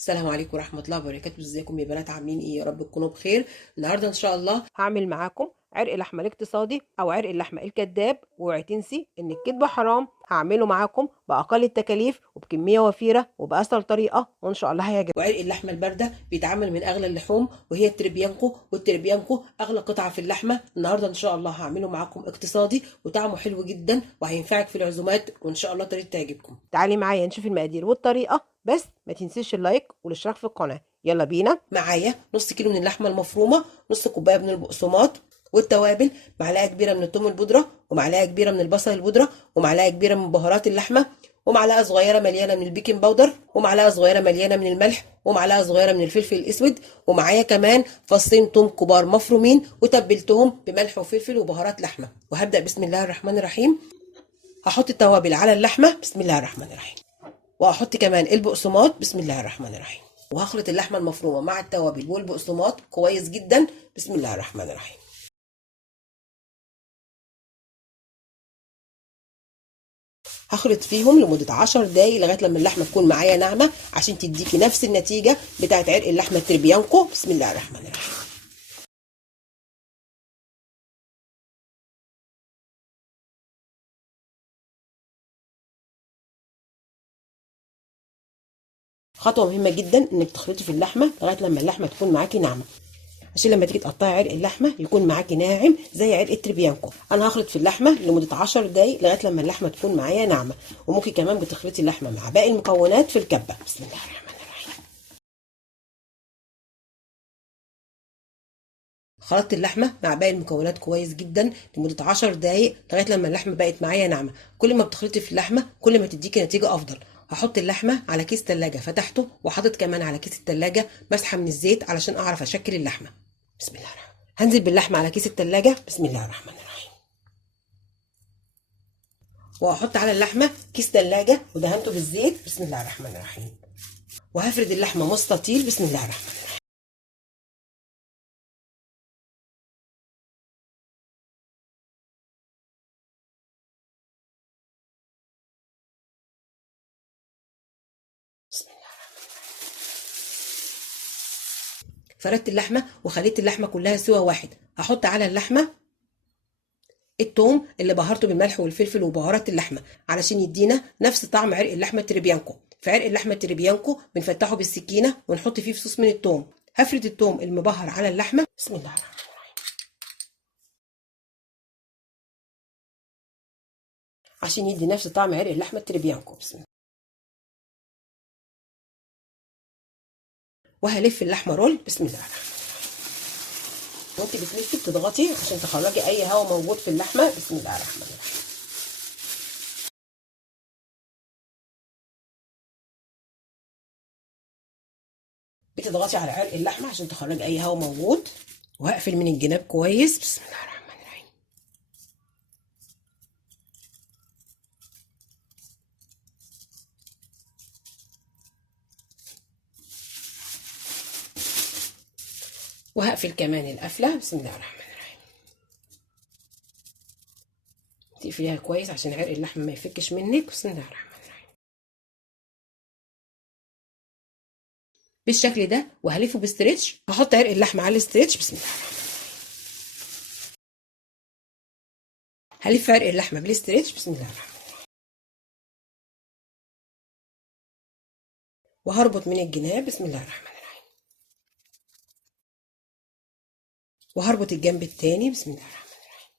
السلام عليكم ورحمة الله وبركاته. ازيكم يا بنات؟ عاملين ايه؟ يا رب تكونوا بخير. النهارده ان شاء الله هعمل معاكم عرق اللحمه الاقتصادي او عرق اللحمه الكذاب، واوعي تنسي ان الكذب حرام. هعمله معاكم باقل التكاليف وبكميه وفيره وباسهل طريقه، وان شاء الله هيعجبكم. وعرق اللحمة الباردة بيتعمل من اغلى اللحوم وهي التريبيانكو، والتريبيانكو اغلى قطعة في اللحمة. النهارده ان شاء الله هعمله معاكم اقتصادي وطعمه حلو جدا وهينفعك في العزومات، وان شاء الله طريقته تعجبكم. تعالي معايا نشوف المقادير والطريقه، بس ما تنسيش اللايك والاشتراك في القناه. يلا بينا. معايا نص كيلو من اللحمة المفرومة، نص كوباية من البقسماط، والتوابل معلقة كبيرة من الثوم البودرة، ومعلقة كبيرة من البصل البودرة، ومعلقة كبيرة من بهارات اللحمة، ومعلقة صغيرة مليانة من البيكنج باودر، ومعلقة صغيرة مليانة من الملح، ومعلقة صغيرة من الفلفل الأسود، ومعايا كمان فصين توم كبار مفرومين وتبلتهم بملح وفلفل وبهارات لحمة. وهبدأ بسم الله الرحمن الرحيم. هحط التوابل على اللحمة بسم الله الرحمن الرحيم، وهحط كمان البقسماط بسم الله الرحمن الرحيم، وهخلط اللحمة المفرومة مع التوابل والبقسماط كويس جدا بسم الله الرحمن الرحيم. هخلط فيهم لمدة 10 دقايق لغاية لما اللحمة تكون معايا ناعمة عشان تديكي نفس النتيجة بتاعت عرق اللحمة التربيانكو بسم الله الرحمن الرحيم. خطوة مهمة جدا انك تخلطي في اللحمة لغاية لما اللحمة تكون معاكي ناعمة، عشان لما تيجي تقطعي عرق اللحمة يكون معاكي ناعم زي عرق التربيانكو. انا هخلط في اللحمة لمدة 10 دقايق لغاية لما اللحمة تكون معايا ناعمة، وممكن كمان بتخلطي اللحمة مع باقي المكونات في الكبة بسم الله الرحمن الرحيم. خلطت اللحمة مع باقي المكونات كويس جدا لمدة 10 دقايق لغاية لما اللحمة بقت معايا ناعمة. كل ما بتخلطي في اللحمة كل ما تديكي نتيجة أفضل. هحط اللحمة على كيس تلاجة فتحته، وحاطط كمان على كيس التلاجة مسحة من الزيت علشان أعرف أشكل اللحمة. بسم الله الرحمن الرحيم. هنزل باللحمة على كيس التلاجة بسم الله الرحمن الرحيم، وهحط على اللحمة كيس تلاجة ودهنته بالزيت بسم الله الرحمن الرحيم، وهفرد اللحمة مستطيل بسم الله الرحمن الرحيم. بسم الله. فردت اللحمة وخليت اللحمة كلها سوا واحد. هحط على اللحمة التوم اللي بهرته بالملح والفلفل وبهارات اللحمة علشان يدينا نفس طعم عرق اللحمة التريبيانكو. في عرق اللحمة التريبيانكو بنفتحه بالسكينة ونحط فيه فصوص من التوم. هفرد التوم المبهر على اللحمة بسم الله الرحمن الرحيم عشان يدي نفس طعم عرق اللحمة التريبيانكو بسم الله. وهلف اللحمة رول بسم الله الرحمن الرحيم. وانت بتلفي بتضغطي عشان تخرجي اي هواء موجود في اللحمة بسم الله الرحمن الرحيم. بتضغطي على عرق اللحمة عشان تخرجي اي هواء موجود، وهقفل من الجناب كويس بسم الله الرحمن الرحيم. وهقفل كمان القفلة بسم الله الرحمن الرحيم. تقفليها كويس عشان عرق اللحمة ما يفكش منك بسم الله الرحمن الرحيم بالشكل ده. وهلفه بستريتش. هحط عرق اللحمة على الاستريتش بسم الله الرحمن الرحيم. هلف عرق اللحمة بالاستريتش بسم الله الرحمن الرحيم، وهربط من الجناب بسم الله الرحمن الرحيم، وهربط الجنب التاني بسم الله الرحمن الرحيم،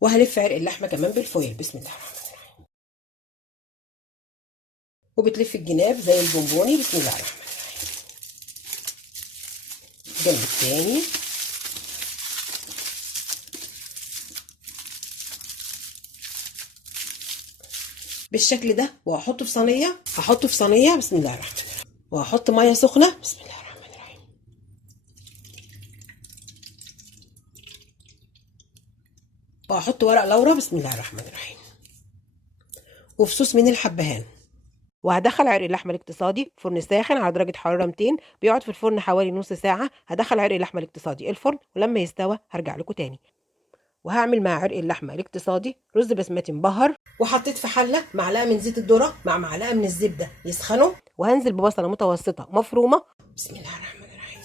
وهلف عرق اللحمة كمان بالفويل بسم الله الرحمن الرحيم، وبتلف الجناب زي البونبوني بسم الله الرحمن الرحيم. الجنب التاني بالشكل ده. وهحطه في صينية. هحطه في صينية بسم الله الرحمن الرحيم، وهحط مية سخنة بسم الله الرحمن الرحيم، وهحط ورق لورا بسم الله الرحمن الرحيم، وفصوص من الحبهان. وهدخل عرق اللحمه الاقتصادي فرن ساخن على درجه حراره 200، بيقعد في الفرن حوالي نص ساعه. هدخل عرق اللحمه الاقتصادي الفرن، ولما يستوى هرجع لكم تاني. وهعمل مع عرق اللحمه الاقتصادي رز بسمتي مبهر. وحطيت في حله معلقه من زيت الذره مع معلقه من الزبده يسخنوا، وهنزل ببصله متوسطه مفرومه. بسم الله الرحمن الرحيم.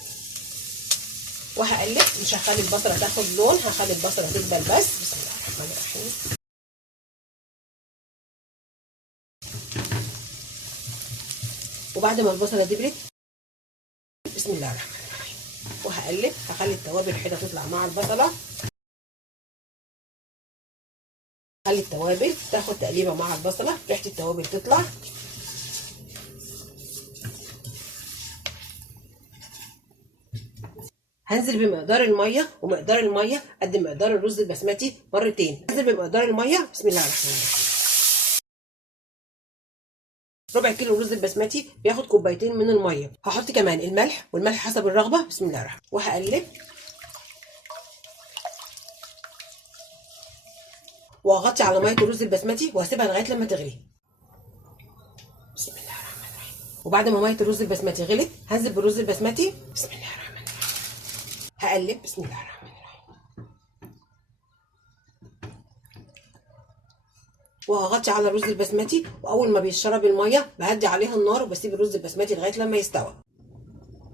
وهقلب، مش هخلي البصله تاخد لون، هخلي البصله تدبل بس. بسم الله الرحمن الرحيم. وبعد ما البصله دبلت، بسم الله الرحمن الرحيم، وهقلب، هخلي التوابل حته تطلع مع البصله، خلي التوابل تاخد تقليبه مع البصله، ريحه التوابل تطلع. هنزل بمقدار الميه، ومقدار الميه قد مقدار الرز البسمتي مرتين. هنزل بمقدار الميه، بسم الله الرحمن الرحيم. ربع كيلو رز البسمتي بياخد كوبايتين من الميه. هحط كمان الملح، والملح حسب الرغبه. بسم الله الرحمن الرحيم. وهقلب واغطي على ميه الرز البسمتي وهسيبها لغايه لما تغلي. بسم الله الرحمن الرحيم. وبعد ما ميه الرز البسمتي غلت، هنزل بالرز البسمتي. بسم الله الرحمن الرحيم. هقلب، بسم الله الرحمن الرحيم، وهغطي على الرز البسمتي. واول ما بيشرب الميه بهدي عليها النار وبسيب الرز البسمتي لغايه لما يستوى.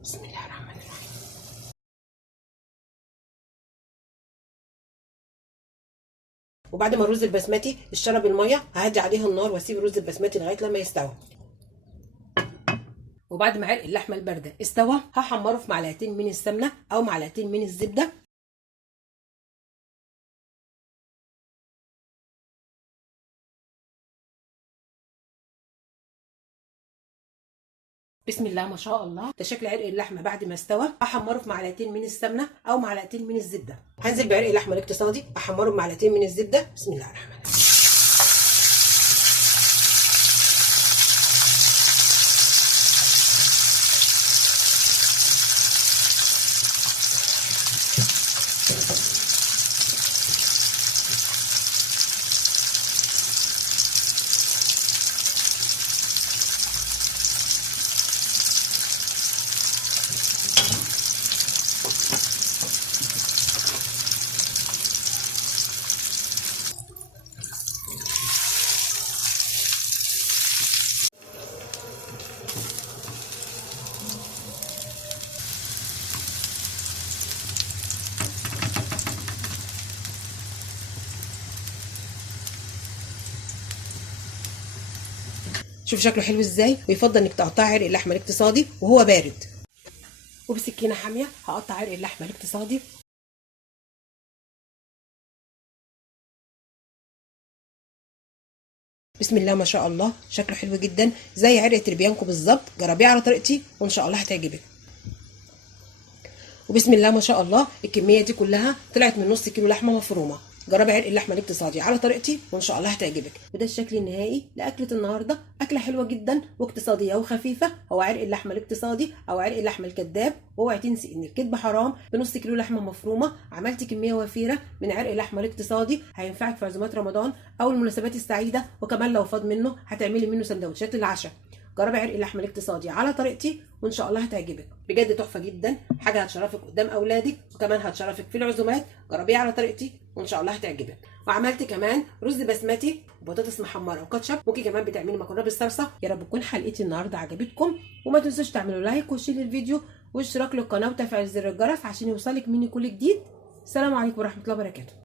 بسم الله الرحمن الرحيم. وبعد ما الرز البسمتي اشرب الميه ههدي عليها النار واسيب الرز البسمتي لغايه لما يستوى. وبعد ما عرق اللحمه البارده استوى، هحمره في معلقتين من السمنه او معلقتين من الزبده. بسم الله ما شاء الله، ده شكل عرق اللحمه بعد ما استوى. هحمره في معلقتين من السمنه او معلقتين من الزبده. هنزل بعرق اللحمه الاقتصادي احمره بمعلقتين من الزبده. بسم الله الرحمن الرحيم. شوف شكله حلو ازاي. ويفضل انك تقطعي عرق اللحمه الاقتصادي وهو بارد. وبسكينه حاميه هقطع عرق اللحمه الاقتصادي. بسم الله ما شاء الله، شكله حلو جدا زي عرق تربيانكو بالظبط. جربيه على طريقتي وان شاء الله هتعجبك. وبسم الله ما شاء الله، الكميه دي كلها طلعت من نص كيلو لحمه مفرومه. جربي عرق اللحمه الاقتصادي على طريقتي وان شاء الله هتعجبك. وده الشكل النهائي لاكله النهارده. اكله حلوه جدا واقتصاديه وخفيفه. هو عرق اللحمه الاقتصادي او عرق اللحمه الكداب. واوعي تنسي ان الكدب حرام. بنص كيلو لحمه مفرومه عملتي كميه وفيره من عرق اللحمه الاقتصادي، هينفعك في عزومات رمضان او المناسبات السعيده. وكمان لو فاض منه هتعملي منه سندوتشات للعشاء. جربي عرق اللحمه الاقتصادي على طريقتي وان شاء الله هتعجبك. بجد تحفه جدا، حاجه هتشرفك قدام اولادك وكمان هتشرفك في العزومات. جربيه على طريقتي وان شاء الله هتعجبك. وعملت كمان رز بسمتي وبطاطس محمره وكاتشب. ممكن كمان بتعملي مكرونه بالصلصه. يا رب تكون حلقتي النهارده عجبتكم، وما تنسوش تعملوا لايك وشير للفيديو واشتراك للقناه وتفعيل زر الجرس عشان يوصلك مني كل جديد. السلام عليكم ورحمه الله وبركاته.